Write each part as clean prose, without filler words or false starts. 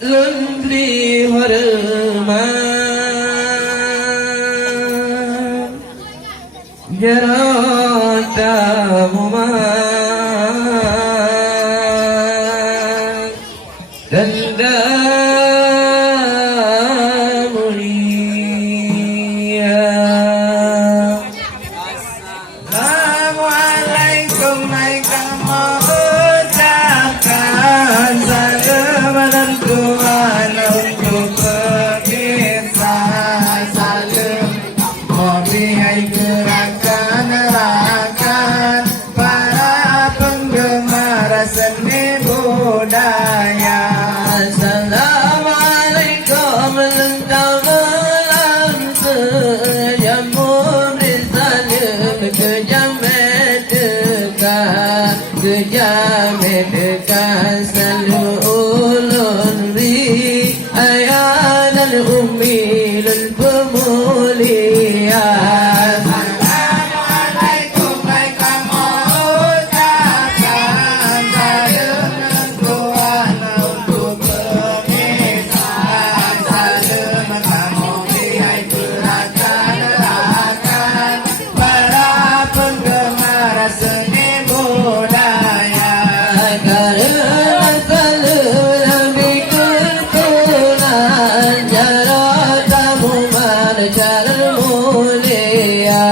Lundri hormat jarata mumat danda mulia. Assalamualaikum mengucapkan salam dan Tuhan untuk pemirsa salam membiayai gerakan rakan para penggemar seni budaya. Assalamualaikum lengkap sejamur salam kejamedekan selalu ulun ri ayat dan umilun pemulia. Assalamualaikum baiklah mengucapkan salam Tuhan untuk pemirsa salam kamu lihat gerakan rakan para penggemar seni budaya. Karena salam dikentunan jarata mumat jalan mulia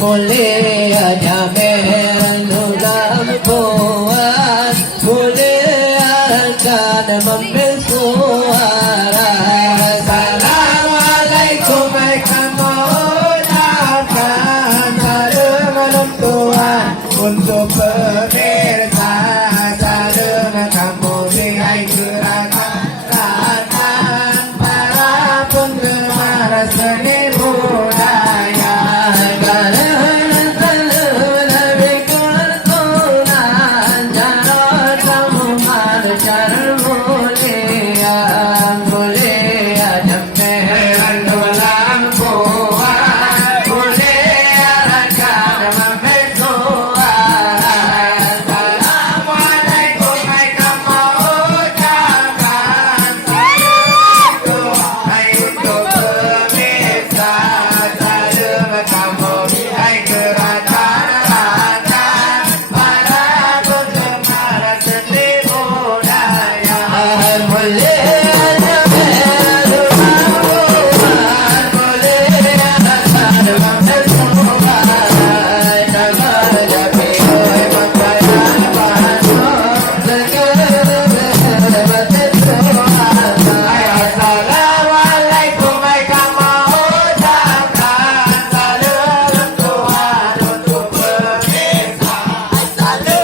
mulia jameran lugam puas mulia kan memberi suara. Assalamualaikum kamu ucapkan salam Tuhan untuk pemirsa salam kamu lihat gerakan rakan para penggemar seni budaya. Karena salam dikentunan jarata mumat jalan mulia mulia jameran lugam puas mulia kan memberi suara. Assalamualaikum kamu ucapkan salam Tuhan untuk pemirsa salam kamu lihat gerakan rakan para penggemar seni budaya. Mulia jameran lugam puas mulia kan memberi suara. Assalamualaikum kamu ucapkan salam Tuhan untuk pemirsa salam